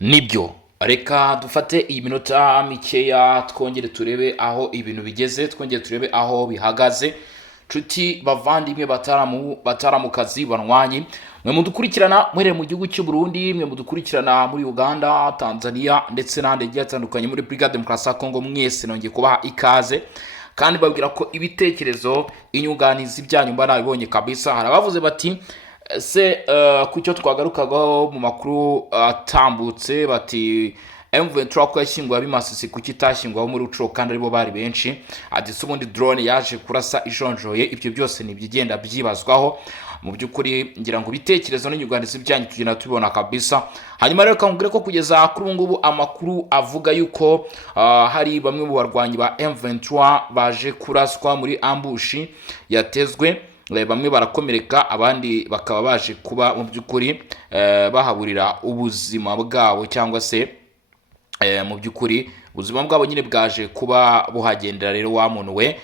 Nibyo, reka dufate iyi minota mikeya twongere turebe aho ibintu bigeze, twongere turebe aho bihagaze. Nshuti bavandimwe bataramukazi banwanyi, mwe mudukurikirana muhereye mu gihugu cy'u Burundi, mwe mudukurikirana muri Uganda, Tanzania ndetse n'ahandi hagiye hatandukanye muri Brigade Demokarasi ya Kongo, mwese nongeye kubaha ikaze kandi babwira ko ibitekerezo inyunganizi byanyu mba nabibonye kabisa. Hari abavuze bati se ku cyo twagarukagaho mu makuru atambutse bati M23 ko yashyinguye abimasisi kuki itashyingwaho muri Rucuro kandi aribo bari benshi, ati se ubundi drone yaje kurasa ijonjoye. Ibyo byose ni ibyigenda byibazwaho. Mu by'ukuri ngira ngo ibitekerezo n'inyunganizi byanyu tugenda tubibona kabisa. Hanyuma rero kangubwire ko kugeza kuri ubu ngubu amakuru avuga yuko hari bamwe mu barwanyi ba M23 baje kuraswa muri ambushi yatezwe, bamwe barakomereka abandi bakaba baje kuba mu by'ukuri bahaburira ubuzima bwabo, cyangwa se mu by'ukuri ubuzima bwabo nyine bwaje kuba buhagendera. Rero wa muntu we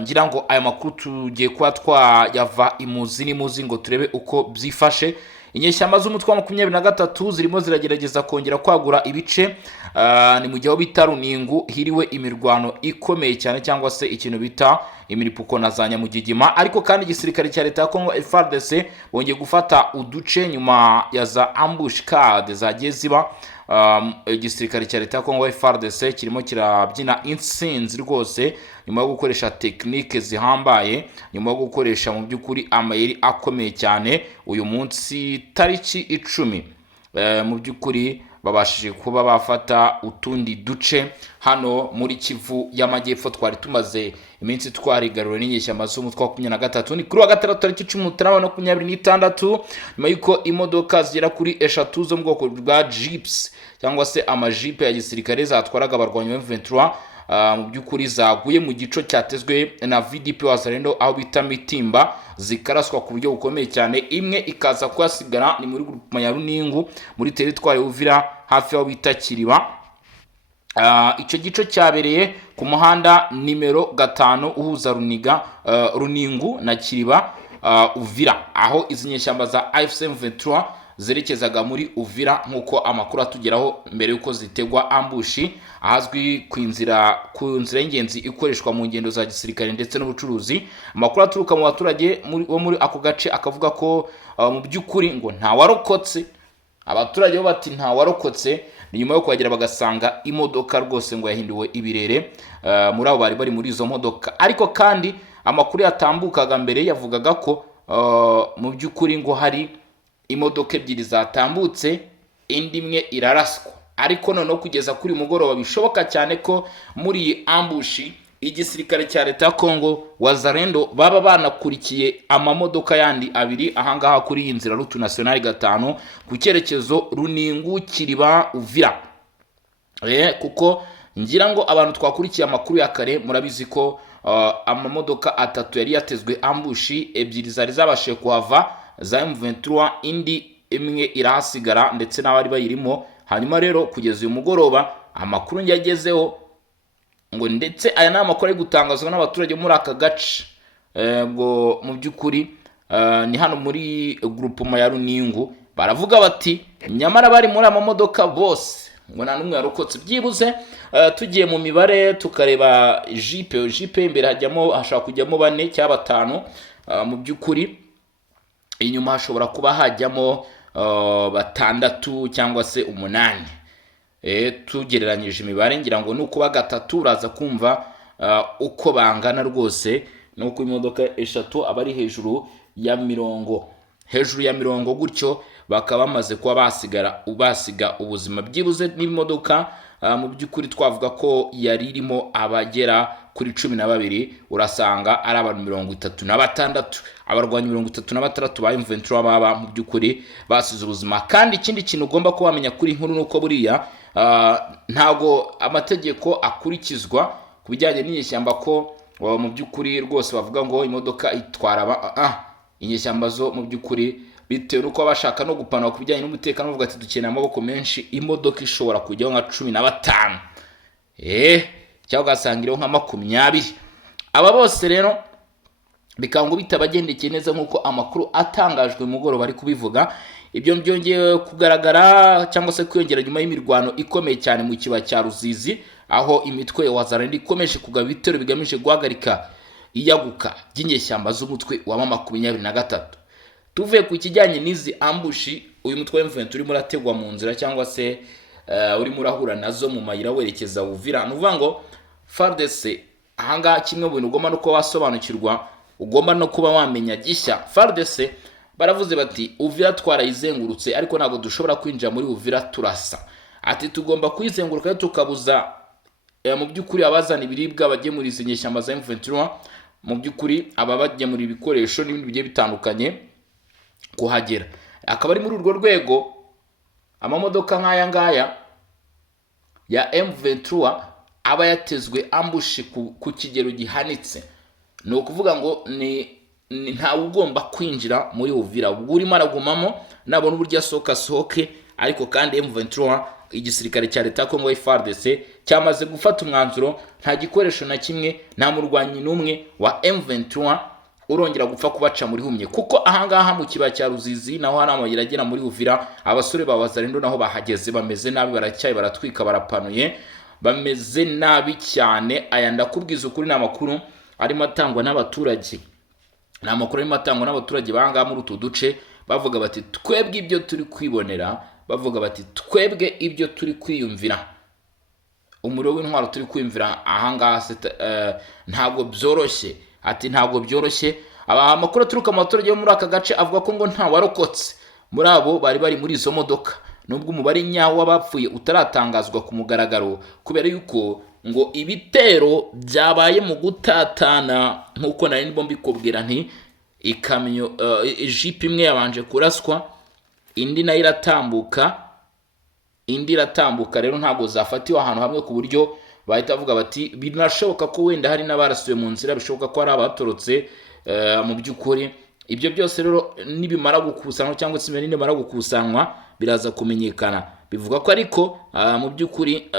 ngira ngo aya makuru tugiye kuba twayava imuzi n'imuzi ngo turebe uko byifashe. Inyeshyamba z'umutwe wa 23 zirimo ziragerageza kongera kwagura ibice, ni mu gihe aho bita Runingu hiriwe imirwano ikomeye cyane, cyangwa se ikintu bita imiripuko na za Nyamugigima. Ariko kandi igisirikare cya leta ya Kongo FARDC bongeye gufata uduce nyuma ya za ambushcade zagiye ziba. Igisirikare cya leta ya Kongo FARDC kirimo kirabyina intsinzi rwose nyuma yo gukoresha tekinike zihambaye, nyuma yo gukoresha mu by'ukuri amayeri akomeye cyane. Uyu munsi tariki 10 mu by'ukuri babashije kuba bafata utundi duce hano muri Kivu y'Amajyepfo. Twari tumaze iminsi twarigarura n'inyeshyamba z'umutwe wa 23. Ni kuri wa gatandatu tariki 10/26 nyuma yuko imodoka zigera kuri 3 zo mu bwoko bwa jeeps cyangwa se amajipe ya gisirikare zatwaraga abarwanyi ba M23 mu by'ukuri zaguye mu gico cyatezwe na VDP Wazalendo aho bita Mitimba, zikaraswa ku buryo bukomeye cyane. Imwe ikaza kwasigara ni muri groupement ya Runingu muri territoire Uvira hafi aho bita Kiriba. Icyo gico cyabereye ku muhanda nimero 5 uhuza Runingu na Kiriba Uvira, aho izi nyeshyamba za AFC M23 zerekezaga muri Uvira nkuko amakuru atugeraho mbere yuko zitegwa ambushi ahazwi ku nzira y'ingenzi ikoreshwa mu ngendo za gisirikare ndetse n'ubucuruzi. Amakuru aturuka mu baturage bo muri ako gace akavuga ko mu by'ukuri ngo nta warokotse. Abaturage bo bati nta warokotse, ni nyuma yo kuhagera bagasanga imodoka rwose ngo yahinduwe ibirere muri abo bari muri izo modoka. Ariko kandi amakuru yatambukaga mbere yavugaga ko mu by'ukuri ngo hari imodoka ebyiri zatambutse, indi imwe iraraswa. Ariko noneho kugeza kuri mugoroba bishoboka cyane ko muri iyi ambushi igisirikare cya leta ya Kongo Wazalendo baba banakurikiye amamodoka yandi abiri ahangaha kuri iyi nzira Route Nationale 5 ku cyerekezo Runingu Kiriba Uvira. Kuko ngira ngo abantu twakurikiye amakuru ya kare murabizi ko amamodoka 3 yari yatezwe ambushi, ebyiri zari zabashe kuhava za M23, indi imwe irahasigara ndetse n'abari bayirimo. Hanyuma rero kugeza uyu mugoroba amakuru yagezeho ngo ndetse aya nama makuru ari gutangazwa n'abaturage muri aka gace ngo mu by'ukuri ni hano muri groupement ya Runingu, baravuga bati nyamara bari muri amamodoka bose ngo nta numwe yarokotse. Byibuze tugiye mu mibare tukareba jipe imbere hashobora kujyamo 4 cyangwa 5, mu by'ukuri inyuma hashobora kuba hajyamo 6 cyangwa se 8. Tugereranyije imibare ngira ngo nuko bagatatu uraza kumva uko bangana rwose, nuko imodoka 3 abari hejuru ya mirongo gutyo bakaba bamaze kuba basiga ubuzima. Byibuze n'imodoka mu by'ukuri twavuga ko yari irimo abagera kuri 12, urasanga ari abantu 36. Abarwanyi 36 ba M23 baba mu by'ukuri basize ubuzima. Kandi ikindi kintu ugomba kuba wamenya kuri inkuru nuko buriya ntago amategeko akurikizwa ku bijyanye n'inyeshyamba ko mu by'ukuri rwose bavuga ngo imodoka itwara inyeshyamba zo mu by'ukuri bitewe nuko bashaka no gupanura ku bijyanye n'umutekano, bavuga ati dukeneye amaboko menshi, imodoka ishobora kujyaho nka 15 cyangwa ugasangiraho nka 20. Aba bose rero bikango bitabagendekeye neza nkuko amakuru atangajwe mugoroba ari kubivuga. ibyo byongeye kugaragara cyangwa se kwiyongera nyuma y'imirwano ikomeye cyane mu kibaya cya Ruzizi, aho imitwe ya Wazalendo ikomeje kugaba ibitero bigamije guhagarika iyaguka ry'inyeshyamba z'umutwe wa M23. Tuvuye ku kijyanye n'izi ambushi uyu mutwe wa M23 urimo urategwa mu nzira cyangwa se urimo urahura nazo mu mayira werekeza Uvira, nuvuga ngo FARDC ahanga kimwe mu bintu ugomba no kuba wasobanukirwa, ugomba no kuba wamenya gishya. FARDC baravuze bati Uvira twarayizengurutse ariko ntabwo dushobora kwinjira muri Uvira turasa, ati tugomba kuyizenguruka tukabuza mu by'ukuri abazana ibiribwa bagemuriza inyeshyamba za M23, mu by'ukuri ababagemura ibikoresho n'ibindi bigiye bitandukanye kuhagera. Akaba ari muri urwo rwego amamodoka nk'aya ngaya ya M23 aba yatezwe ambushi ku kigero gihanitse. Ni ukuvuga ngo ntawe ugomba kwinjira muri Uvira, ubwo urimo aragumamo nabona uburyo asohoke, ariko kandi M23 igisirikare cya leta Kongo FARDC cyamaze gufata umwanzuro, nta gikoresho na kimwe, nta murwanyi n'umwe wa M23 urongera gupfa kubaca muri humye, kuko ahangaha mu kibaya cya Ruzizi naho hari amayira agera muri Uvira. Abasore ba Wazalendo naho bahageze bameze nabi, baracyaye, baratwika, barapanuye, bameze nabi cyane. Aya ndakubwiza ukuri ni amakuru arimo atangwa n'abaturage, ni amakuru arimo atangwa n'abaturage banga muri utu duce, bavuga bati twebwe ibyo turi kwibonera, bavuga bati twebwe ibyo turi kwiyumvira, umuriro w'intwaro turi kwiyumvira ahangaha ntabwo byoroshye. Ati ntabwo byoroshye. Amakuru aturuka mu baturage bo muri aka gace avuga ko ngo nta warokotse muri abo bari muri izo modoka, nubwo umubare nyawo w'abapfuye utaratangazwa ku mugaragaro, kubera yuko ngo ibitero byabaye mu gutatana. Nkuko nari ndimo mbikubwira nti ikamyo ijipe imwe yabanje kuraswa, indi nayo iratambuka, rero ntabwo zafatiwe ahantu hamwe ku buryo bahita bavuga bati binashoboka ko wenda hari n'abarasuye mu nzira, bishoboka ko hari abatorotse. Mu by'ukuri ibyo byose rero nibimara gukusanywa cyangwa se nimara gukusanywa biraza kumenyekana. Bivuga ko ariko mu by'ukuri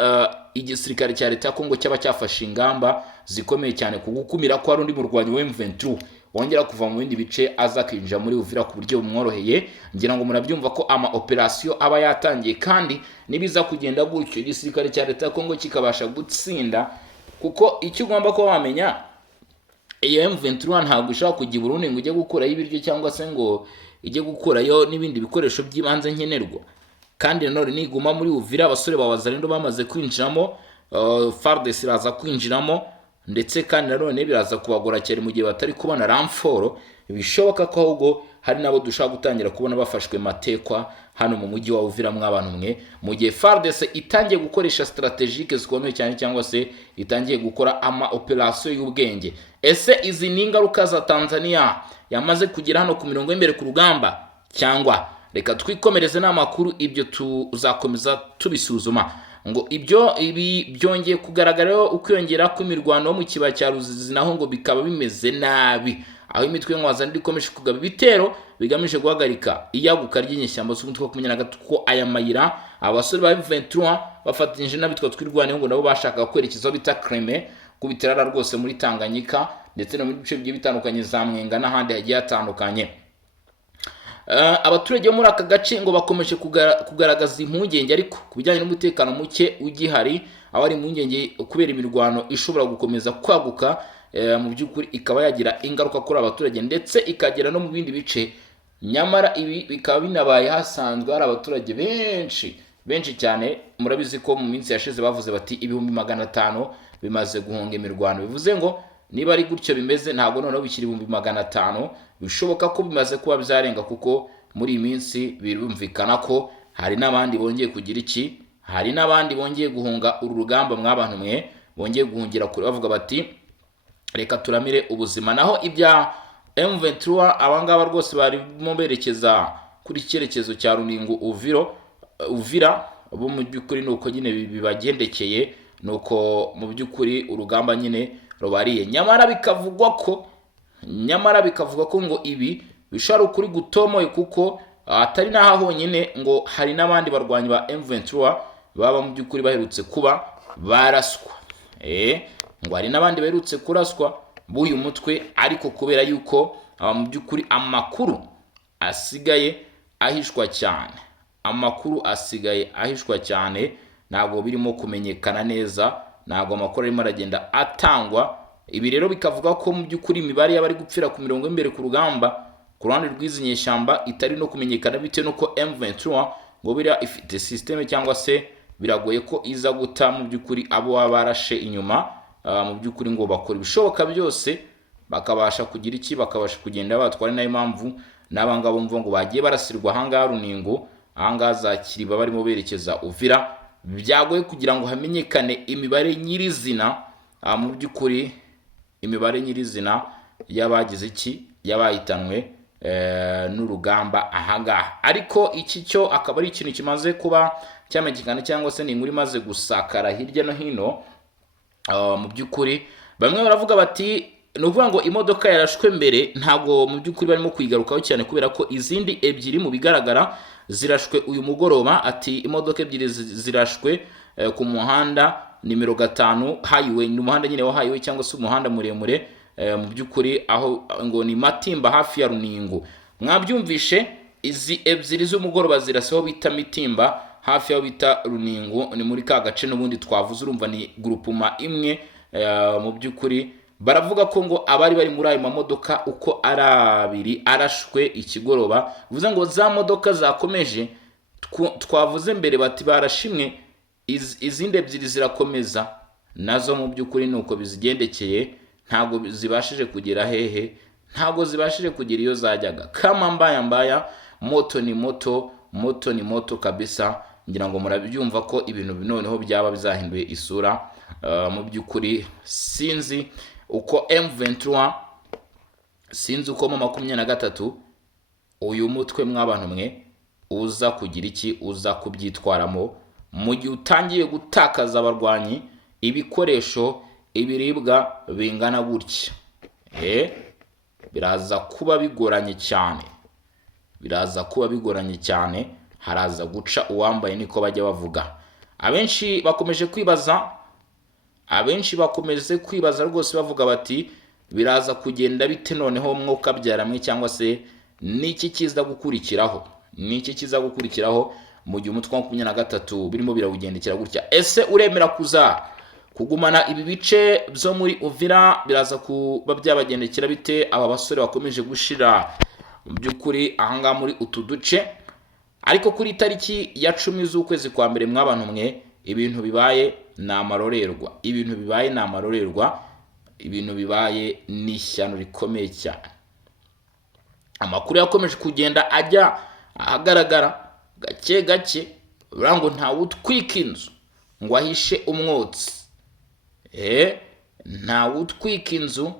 igisirikare cya leta Kongo cyaba cyafashe ingamba zikomeye cyane ku gukumira ko hari undi murwanyi wa M23 wongera kuva mu bindi bice aza kwinjira muri Uvira ku buryo bumworoheye. Ngira ngo murabyumva ko ama operation aba yatangiye, kandi nibiza kugenda gutyo igisirikare cya leta Kongo kikabasha gutsinda, kuko icyo ugomba ko wamenya, iyo M23 ntabwo ishaka kujya i Burundi ngo ujye gukurayo ibiryo cyangwa se ngo ijye gukurayo n'ibindi bikoresho by'ibanze nkenerwa. Kandi nanone niguma muri Uvira abasore ba Wazalendo bamaze kwinjiramo, FARDC iraza kwinjiramo, ndetse kandi nanone biraza kubagora cyane mu gihe batari kubona ramforo. Bishoboka ko ahubwo hari nabo dushaka gutangira kubona bafashwe matekwa hano mu mujyi wa Uvira mw'abantu mwe, mu gihe FARDC itangiye gukoresha strategique zikomeye cyane cyangwa se itangiye gukora ama operation y'ubwenge. Ese izi ni ingaruka za Tanzania yamaze kugira hano ku mirongo y'imbere ku rugamba, cyangwa reka twikomereze n'amakuru ibyo tuzakomeza tubisuzuma. Ngo ibi byongeye kugaragara ukwiyongera kw'imirwano mu kibaya cya Ruzizi, naho ngo bikaba bimeze nabi, aho imitwe y'Wazalendo ikomeje kugaba ibitero bigamije guhagarika iyaguka ry'inyeshyamba z'umutwe wa 23, ko aya mayira abasore ba M23 bafatanyije n'abitwa twirwaneho ngo nabo bashaka kwerekeza bita Kreme ku bitarara rwose muri Tanganyika, ndetse no muri bice bigiye bitandukanye za Mwenga n'ahandi hagiye hatandukanye. Abaturage bo muri aka gace ngo bakomeje kugaragaza impungenge ariko kubijyanye n'umutekano muke ugihari, aho ari impungenge kubera imirwano ishobora gukomeza kwaguka, mu by'ukuri ikaba yagira ingaruka kuri abaturage ndetse ikagera no mu bindi bice. Nyamara ibi bikaba binabaye hasanzwe hari abaturage benshi cyane. Murabizi ko mu minsi yashize bavuze bati 500 bimaze guhunga imirwano, bivuze ngo niba ari gutyo bimeze ntabwo noneho bikiri 500, bishoboka ko bimaze kuba byarenga, kuko muri iyi minsi birumvikana ko hari n'abandi bongeye kugira iki, hari n'abandi bongeye guhunga uru rugamba mw'abantu mwe, bongeye guhungira kure bavuga bati reka turamire ubuzima. Naho ibya M23 abangaba rwose barimo berekeza kuri cyerekezo cya Runingo Uvira, bo mu by'ukuri nuko nyine bibagendekeye, nuko mu by'ukuri urugamba nyine rubariye. Nyamara bikavugwa ko ngo ibi bishara ukuri gutomoye, kuko atari naho honyine, ngo hari n'abandi barwanyi ba M23 baba mu by'ukuri baherutse kuba baraswa. Ngo hari n'abandi baherutse kuraswa b'uyu mutwe, ariko kubera yuko mu by'ukuri amakuru asigaye ahishwa cyane, amakuru asigaye ahishwa cyane, ntabwo birimo kumenyekana neza, ntabwo amakuru arimo aragenda atangwa. Ibi rero bikavuga ko mu by'ukuri imibare y'abari gupfira ku mirongo y'imbere ku rugamba ku ruhande rw'izi nyeshyamba itari no kumenyekana, bitewe nuko M23 ngo biriya ifite systeme cyangwa se biragoye ko iza guta mu by'ukuri abo baba barashe inyuma. Mu by'ukuri ngo bakora ibishoboka byose bakabasha kugira iki, bakabasha kugenda batwara. Nayo mpamvu n'abangabo mvuga ngo bagiye barasirwa ahangaha Runingo, ahangaha za Kiriba barimo berekeza Uvira, byagoye kugira ngo hamenyekane imibare nyirizina, mu by'ukuri imibare nyirizina y'abagize iki, y'abahitanwe n'urugamba ahangaha. Ariko iki cyo akaba ari ikintu kimaze kuba cyamenyekana, cyangwa se ni inkuru imaze gusakara hirya no hino. Mu by'ukuri bamwe baravuga bati ni ukuvuga ngo imodoka yarashwe mbere, ntabwo mu by'ukuri barimo kuyigarukaho cyane kubera ko izindi ebyiri mu bigaragara zirashwe uyu mugoroba. Ati imodoka ebyiri zirashwe ku muhanda nimero 5 highway, ni umuhanda nyine wa highway cyangwa se umuhanda muremure, mu by'ukuri aho ngo ni Matimba hafi ya Runingo. Mwabyumvishe, izi ebyiri z'umugoroba ziraseho bita Mitimba hafi ya bita Runingo, ni muri ka gace n'ubundi twavuze, urumva ni groupement imwe. Mu by'ukuri baravuga ko ngo abari bari muri ayo mamodoka uko ari abiri arashwe ikigoroba, bivuze ngo za modoka zakomeje twavuze mbere bati barashimwe, izindi ebyiri zirakomeza nazo. mu by'ukuri nuko bizigendekeye, ntabwo zibashije kugera hehe, ntabwo zibashije kugira iyo zajyaga. Kama mbaya moto ni moto, moto ni moto kabisa. Ngira ngo murabyumva ko ibintu noneho byaba bizahinduye isura. Mu by'ukuri sinzi uko M23, sinzi uko mu 23 uyu mutwe mw'abantu mwe uza kugira iki, uza kubyitwaramo mu gihe utangiye gutakaza abarwanyi, ibikoresho, ibiribwa bingana gutya. Biraza kuba bigoranye cyane, biraza kuba bigoranye cyane, haraza guca uwambaye, niko bajya bavuga. Abenshi bakomeje kwibaza rwose, bavuga bati biraza kugenda bite noneho mwuka byaramwe, cyangwa se niki kiza gukurikiraho, niki kiza gukurikiraho mu gihe umutwe wa 23 birimo birawugendekera gutya. Ese uremera kugumana ibi bice byo muri Uvira? Biraza kuba byabagendekera bite aba basore bakomeje gushira mu by'ukuri ahangaha muri utu duce? Ariko kuri tariki ya 10 z'ukwezi kwa mbere mw'abantu mwe, ibintu bibaye ni amarorerwa, ibintu bibaye ni amarorerwa, ibintu bibaye ni ishyano rikomeye cyane. Amakuru yakomeje kugenda ajya ahagaragara gake gake, urango nta utwika inzu ngo ahishe umwotsi. Nta utwika inzu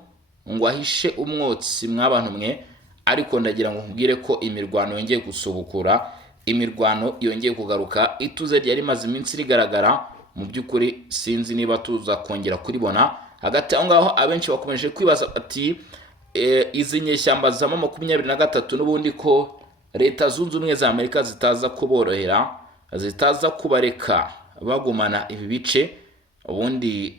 ngo ahishe umwotsi mw'abantu mwe. Ariko ndagira ngo nkubwire ko imirwano yongeye gusubukura, imirwano yongeye kugaruka. Ituze ryari maze iminsi rigaragara, mu by'ukuri sinzi niba tuza kongera kuribona. Hagati aho ngaho abenshi bakomeje kwibaza ati izi nyeshyamba za 23 n'ubundi ko Leta Zunze Ubumwe za Amerika zitaza kuborohera, zitaza kubareka bagumana ibi bice, ubundi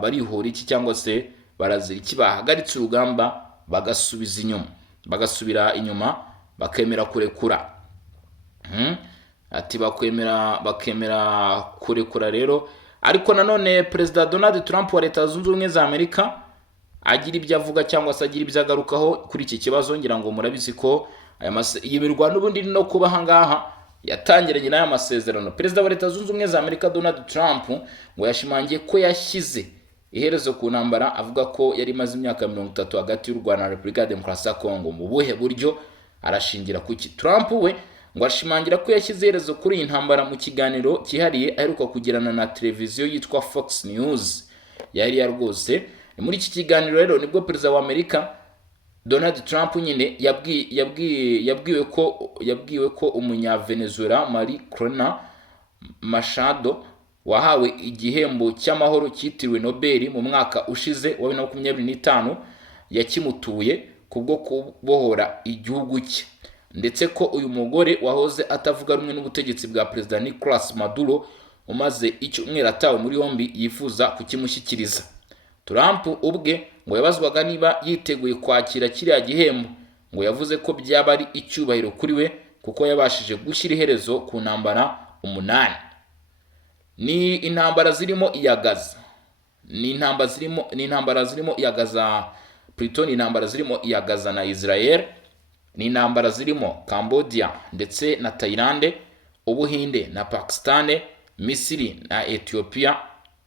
barihura iki, cyangwa se barazira iki bahagaritse urugamba bagasubira inyuma bakemera kurekura. Ati bakemera kurekura rero. Ariko nanone Perezida Donald Trump wa Leta Zunze Ubumwe za Amerika agira ibyo avuga, cyangwa se agira ibyo agarukaho kuri iki kibazo. Ngira ngo murabizi ko iyi mirwano ubundi no kuba hangaha yatangiranye n'aya masezerano. Perezida wa Leta Zunze Ubumwe za Amerika Donald Trump ngo yashimangiye ko yashyize iherezo ku ntambara, avuga ko yari imaze imyaka 30 hagati y'u Rwanda na Repubulika ya Demokarasi ya Kongo. Mu buhe buryo? Arashingira kuki? Trump we ngo ashimangira ko yashyize iherezo kuri iyi ntambara mu kiganiro cyihariye aheruka kugirana na televiziyo yitwa Fox News yari rwose. Muri iki kiganiro rero nibwo Perezida wa Amerika Donald Trump nyine yabwiwe ko umunya-Venezuela Maria Corina Machado wahawe igihembo cy'amahoro cyitiriwe Nobel mu mwaka ushize wa 2025 yakimutuye kubwo kubohora igihugu cye, ndetse ko uyu mugore wahoze atavuga rumwe n'ubutegetsi bwa Perezida Nicolas Maduro umaze icyumweru atawe muri yombi yifuza kukimushyikiriza. Trump ubwe ngo yabazwaga niba yiteguye kwakira kiriya gihembo, ngo yavuze ko byaba ari icyubahiro kuri we kuko yabashije gushyira iherezo ku ntambara 8. Ni intambara zirimo iya Gaza, ni intambara zirimo iya Gaza, plutôt ni intambara zirimo iya Gaza na Israel, ni intambara zirimo Cambodia ndetse na Thailand, Ubuhinde na Pakistan, Misiri na Ethiopia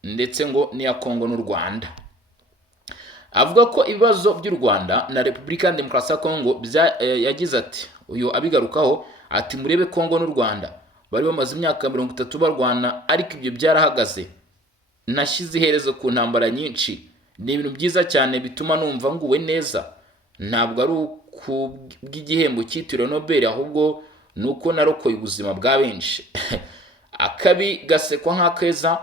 ndetse ngo n'iya Congo n'u Rwanda. Avuga ko ibibazo by'u Rwanda na Repubulika ya Demokarasi ya Congo yagize ati, uyu abigarukaho ati murebe Congo n'u Rwanda bari bamaze imyaka 30 barwana, ariko ibyo byarahagaze. Nashyize iherezo ku ntambara nyinshi, ni ibintu byiza cyane bituma numva nguwe neza. Ntabwo ari bw'igihembo cyitiriwe Nobel, ahubwo nuko narokoye ubuzima bwa benshi. Akabi gasekwa nk'akeza.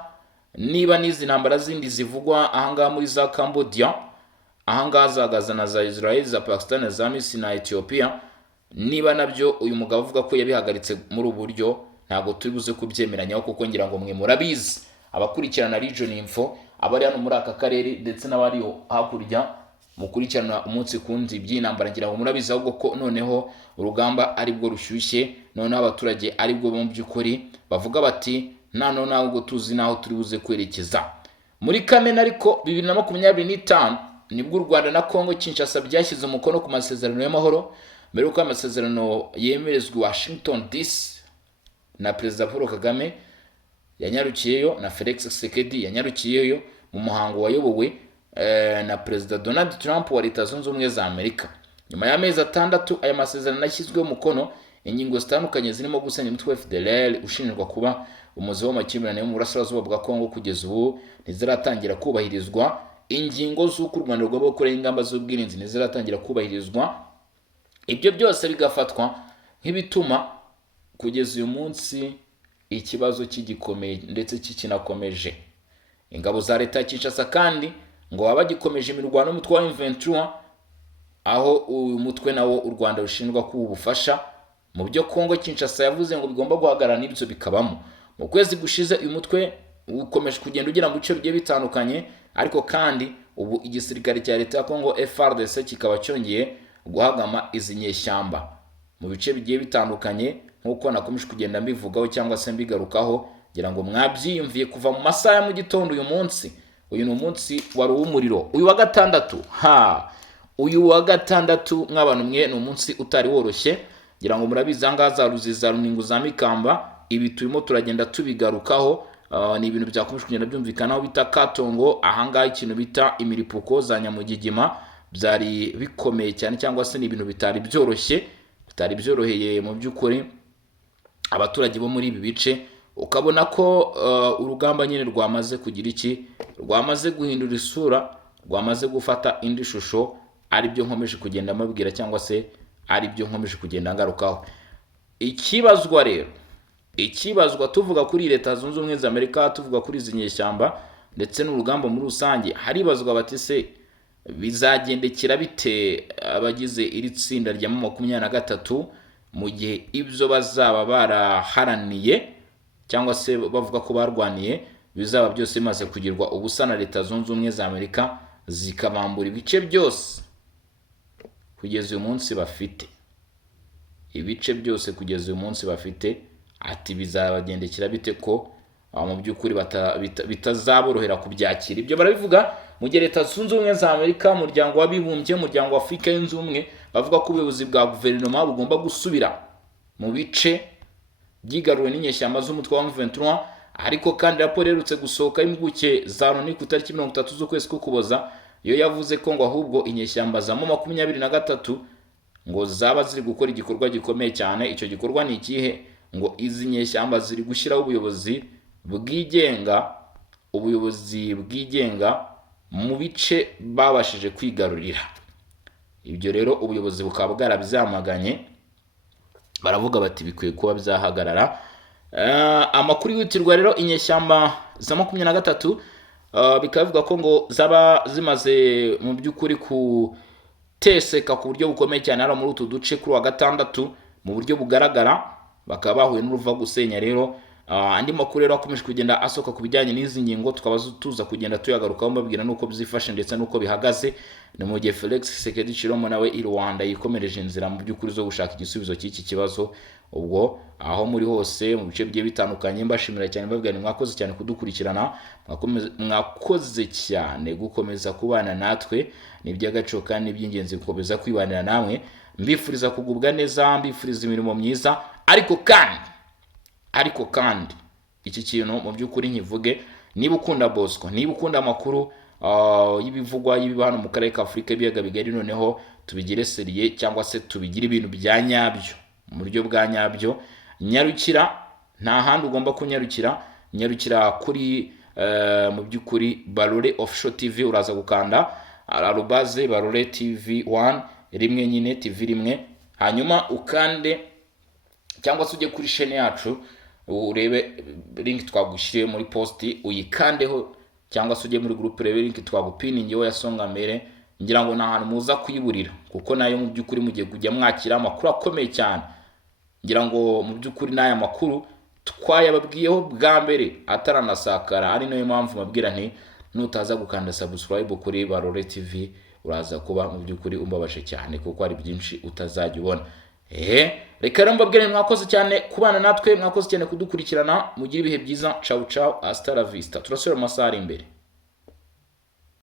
Niba n'izi ntambara zindi zivugwa ahangaha muri za Cambodia, ahangaha za Gaza na za Israel, za Pakistan, za Misiri na Ethiopia, niba nabyo uyu mugabo avuga ko yabihagaritse muri ubu buryo, ntabwo turi buze kubyemeranyaho, kuko ngira ngo mwe murabizi abakurikirana Region Info, abari hano muri aka karere ndetse n'abari hakurya mukurikirana umunsi kundi by'intambara, ngira ngo murabizi ahubwo ko noneho urugamba ari bwo rushyushye, noneho abaturage ari bwo mu by'ukuri bavuga bati nano ntabwo tuzi naho turi buze kwerekeza. Muri Kamena ariko 2025 nibwo u Rwanda na Congo Kinshasa byashyize umukono ku masezerano y'amahoro, mbere y'uko amasezerano yemerezwa Washington DC na Perezida Paul Kagame yanyarukiyeyo, na Felix Tshisekedi yanyarukiyeyo mu muhango wayobowe na Perezida Donald Trump wa Leta Zunze Ubumwe za Amerika. Nyuma y'amezi 6 aya masezerano yashyizweho umukono, ingingo zitandukanye zirimo gusenya umutwe wa FDLR ushinjwa kuba umuzi w'amakimbirane mu burasirazuba bwa Congo kugeza ubu ntiziratangira kubahirizwa. Ingingo z'uko u Rwanda rugomba gukora ingamba z'ubwirinzi ntiziratangira kubahirizwa. Ibyo byose bigafatwa nk'ibituma kugeza uyu munsi ikibazo kigikomeye ndetse kikinakomeje. Ingabo za leta ya Kinshasa kandi ngo baba gikomeje imirwano n'umutwe wa M23, aho uyu mutwe nawo u Rwanda rushinjwa kuba ubufasha mu byo Congo Kinshasa yavuze ngo bigomba guhagarara n'ibyo bikabamo. Mu kwezi gushize uyu mutwe ukomeje kugenda ugera mu bice bigiye bitandukanye, ariko kandi ubu igisirikare cya leta ya Congo FARDC kikaba cyongeye guhagama izi nyeshyamba mu bice bigiye bitandukanye, nkuko nakomeje kugenda mbivugaho cyangwa se mbigarukaho, ngira ngo mwabyiyumviye kuva mu masaha ya mu gitondo. Uyu munsi, uyu ni umunsi wari uw'umuriro, uyu wa gatandatu. Uyu wa gatandatu nk'abantu mwe ni umunsi utari woroshye, ngira ngo murabizi ahangaha za Ruziza, Runingo, za Mikamba, ibi turimo turagenda tubigarukaho. Ni ibintu byakomeje kugenda byumvikanaho bita Katongo, ahangaha ikintu bita imiripuko za Nyamugigima byari bikomeye cyane, cyangwa se ni ibintu bitari byoroheye mu by'ukuri abaturage bo muri ibi bice. Ukabona ko urugamba nyine rwamaze kugira iki, rwamaze guhindura isura, rwamaze gufata indi shusho, ari byo nkomeje kugenda mabwira cyangwa se ari byo nkomeje kugenda ngarukaho. Ikibazwa tuvuga kuri Leta Zunze Ubumwe za Amerika, tuvuga kuri izi nyeshyamba ndetse n'urugamba muri rusange, haribazwa bati se bizagendekera bite abagize iri tsinda rya 23 mu gihe ibyo bazaba baraharaniye cyangwa se bavuga ko barwaniye bizaba byose bimaze kugirwa ubusa na Leta Zunze Ubumwe za Amerika zikabambura ibice byose kugeza uyu munsi bafite. Ibice byose kugeza uyu munsi bafite, ati bizabagendekera bite ko mu by'ukuri bitazaborohera kubyakira. Ibyo barabivuga mu gihe Leta Zunze Ubumwe za Amerika, umuryango w'abibumbye, umuryango wa Afurika yunze ubumwe bavuga ko ubuyobozi bwa guverinoma bugomba gusubira mu bice byigaruwe n'inyeshyamba z'umutwe wa M23. Ariko kandi raporo iherutse gusohoka y'impuguke za Loni ku itariki 30 z'ukwezi k'Ukuboza, yo yavuze ko ngo ahubwo inyeshyamba za 23 ngo zaba ziri gukora igikorwa gikomeye cyane. Icyo gikorwa ni ikihe? Ngo izi nyeshyamba ziri gushyiraho ubuyobozi bwigenga mu bice babashije kwigarurira. Ibyo rero ubuyobozi bukaba bwarabyamaganye, baravuga bati bikwiye kuba byahagarara. Amakuru yihutirwa rero, inyeshyamba za 23 bikavuga ko ngo zaba zimaze mu by'ukuri kuteseka ku buryo bukomeye cyane hano muri utu duce kuri wa gatandatu mu buryo bugaragara, bakaba bahuye n'uruva gusenya. Rero andi makuru rero akomeje kugenda asoka ku bijyanye n'izi ngingo, tukaba tuza kugenda tuyagarukaho mbabwira nuko byifashe ndetse nuko bihagaze. Ni mu gihe Felix Tshisekedi Tshilombo nawe i Rwanda yikomereje inzira mu by'ukuri zo gushaka igisubizo cy'iki kibazo. ubwo aho muri hose mu bice bigiye bitandukanye mbashimira cyane mbabwira ni mwakoze cyane kudukurikirana, mwakoze cyane gukomeza kubana natwe, ni iby'agaciro kandi by'ingenzi gukomeza kwibanira namwe. Mbifuriza kugubwa neza, mbifuriza imirimo myiza, ariko kandi iki kintu mu by'ukuri nkivuge, niba ukunda Bosco, niba ukunda amakuru y'ibivugwa y'ibiba hano mu karere ka Afurika y'ibiyaga bigari, noneho tubigire seriye cyangwa se tubigire ibintu bya nyabyo, mu buryo bwa nyabyo, nyarukira, nta handi ugomba kunyarukira, nyarukira kuri mu by'ukuri Barore Official TV, uraza gukanda @Barore TV 1 rimwe nyine TV rimwe, hanyuma ukande cyangwa se ujye kuri chaîne yacu urebe link twagushyiriye muri post uyikandeho, cyangwa se ujye muri groupe urebe link twagupiningiyeho ya Songa Mbere, ngira ngo nta hantu muza kuyiburira, kuko nayo mu by'ukuri mugiye kujya mwakira amakuru akomeye cyane. Ngira ngo mu by'ukuri n'aya makuru twayababwiyeho bwa mbere ataranasakara, ari nayo mpamvu mabwira nti nutaza gukanda subscribe kuri Barore TV uraza kuba mu by'ukuri umbabaje cyane, kuko hari byinshi utazajya ubona. Reka rero mbabwire mwakoze cyane kubana natwe, mwakoze cyane kudukurikirana, mugire ibihe byiza, ciao hasta la vista, turasubira mu masaha ari imbere.